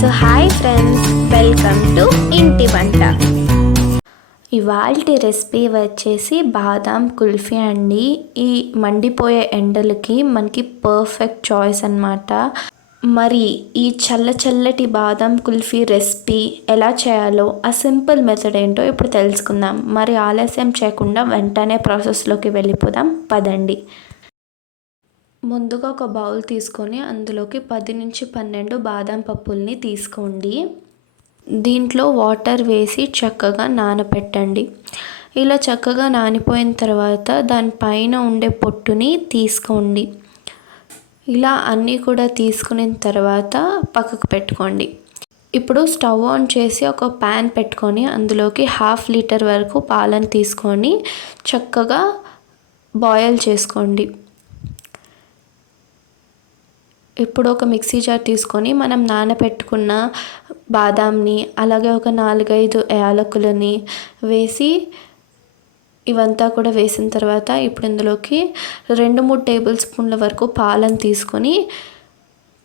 So hi friends, welcome to ఇంటి వంట. ఇవాల్టి రెసిపీ వచ్చేసి బాదాం కుల్ఫీ అండి. ఈ మండిపోయే ఎండలకి మనకి పర్ఫెక్ట్ చాయిస్ అన్నమాట. మరి ఈ చల్లటి బాదాం కుల్ఫీ రెసిపీ ఎలా చేయాలో, ఆ సింపుల్ మెథడ్ ఏంటో ఇప్పుడు తెలుసుకుందాం. మరి ఆలస్యం చేయకుండా వెంటనే ప్రాసెస్లోకి వెళ్ళిపోదాం పదండి. ముందుగా ఒక బౌల్ తీసుకొని అందులోకి 10 నుంచి 12 బాదం పప్పుల్ని తీసుకోండి. దీంట్లో వాటర్ వేసి చక్కగా నానబెట్టండి. ఇలా చక్కగా నానిపోయిన తర్వాత దానిపైన ఉండే పొట్టుని తీసుకోండి. ఇలా అన్నీ కూడా తీసుకున్న తర్వాత పక్కకు పెట్టుకోండి. ఇప్పుడు స్టవ్ ఆన్ చేసి ఒక ప్యాన్ పెట్టుకొని అందులోకి 1/2 లీటర్ వరకు పాలను తీసుకొని చక్కగా బాయిల్ చేసుకోండి. ఇప్పుడు ఒక మిక్సీ జార్ తీసుకొని మనం నానబెట్టుకున్న బాదాంని, అలాగే ఒక 4-5 యాలకులని వేసి ఇవంతా కూడా వేసిన తర్వాత ఇప్పుడు ఇందులోకి 2-3 టేబుల్ స్పూన్ల వరకు పాలను తీసుకొని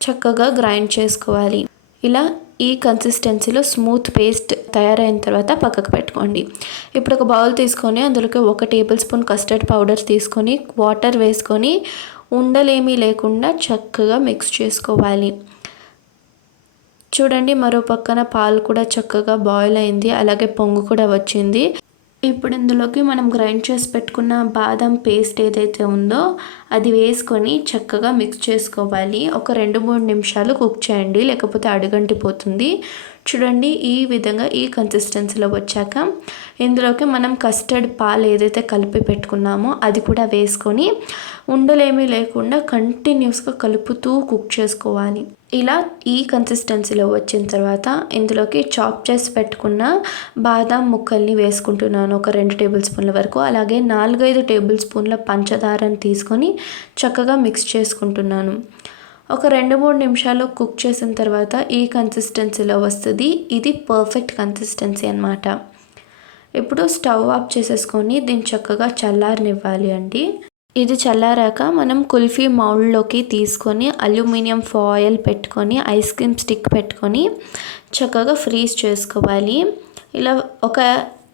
చక్కగా గ్రైండ్ చేసుకోవాలి. ఇలా ఈ కన్సిస్టెన్సీలో స్మూత్ పేస్ట్ తయారైన తర్వాత పక్కకు పెట్టుకోండి. ఇప్పుడు ఒక బౌల్ తీసుకొని అందులోకి 1 టేబుల్ స్పూన్ కస్టర్డ్ పౌడర్ తీసుకొని వాటర్ వేసుకొని ఉండలేమీ లేకుండా చక్కగా మిక్స్ చేసుకోవాలి. చూడండి, మరో పక్కన పాలు కూడా చక్కగా బాయిల్ అయింది, అలాగే పొంగు కూడా వచ్చింది. ఇప్పుడు ఇందులోకి మనం గ్రైండ్ చేసి పెట్టుకున్న బాదం పేస్ట్ ఏదైతే ఉందో అది వేసుకొని చక్కగా మిక్స్ చేసుకోవాలి. ఒక 2-3 నిమిషాలు కుక్ చేయండి, లేకపోతే అడుగంటిపోతుంది. చూడండి, ఈ విధంగా ఈ కన్సిస్టెన్సీలో వచ్చాక ఇందులోకి మనం కస్టర్డ్ పాలు ఏదైతే కలిపి పెట్టుకున్నామో అది కూడా వేసుకొని ఉండలేమీ లేకుండా కంటిన్యూస్గా కలుపుతూ కుక్ చేసుకోవాలి. ఇలా ఈ కన్సిస్టెన్సీలో వచ్చిన తర్వాత ఇందులోకి చాప్ చేసి పెట్టుకున్న బాదాం ముక్కల్ని వేసుకుంటున్నాను, ఒక 2 టేబుల్ స్పూన్ల వరకు. అలాగే 4-5 టేబుల్ స్పూన్ల పంచదారని తీసుకొని చక్కగా మిక్స్ చేసుకుంటున్నాను. ఒక 2-3 నిమిషాలు కుక్ చేసిన తర్వాత ఈ కన్సిస్టెన్సీలో వస్తుంది. ఇది పర్ఫెక్ట్ కన్సిస్టెన్సీ అన్నమాట. ఇప్పుడు స్టవ్ ఆఫ్ చేసేసుకొని దీన్ని చక్కగా చల్లారనివ్వాలి అండి. ఇది చల్లారాక మనం కుల్ఫీ మౌల్డ్లోకి తీసుకొని అల్యూమినియం ఫాయిల్ పెట్టుకొని ఐస్ క్రీమ్ స్టిక్ పెట్టుకొని చక్కగా ఫ్రీజ్ చేసుకోవాలి. ఇలా ఒక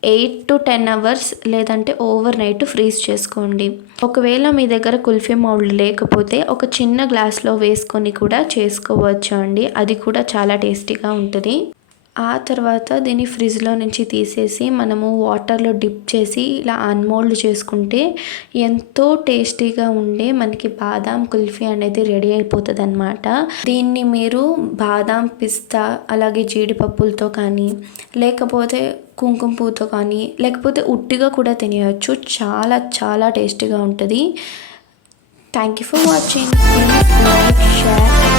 8 to 10 అవర్స్ లేదంటే ఓవర్ నైట్ ఫ్రీజ్ చేసుకోండి. ఒకవేళ మీ దగ్గర కుల్ఫీ మౌల్డ్ లేకపోతే ఒక చిన్న గ్లాస్లో వేసుకొని కూడా చేసుకోవచ్చు అండి. అది కూడా చాలా టేస్టీగా ఉంటుంది. ఆ తర్వాత దీన్ని ఫ్రిడ్జ్లో నుంచి తీసేసి మనము వాటర్లో డిప్ చేసి ఇలా అన్మోల్డ్ చేసుకుంటే ఎంతో టేస్టీగా ఉండే మనకి బాదాం కుల్ఫీ అనేది రెడీ అయిపోతుంది అన్నమాట. దీన్ని మీరు బాదాం, పిస్తా, అలాగే జీడిపప్పులతో కానీ, లేకపోతే కుంకుమ పువ్వుతో కానీ, లేకపోతే ఉట్టిగా కూడా తినేయచ్చు. చాలా టేస్టీగా ఉంటుంది. Thank you for watching. Please like, share.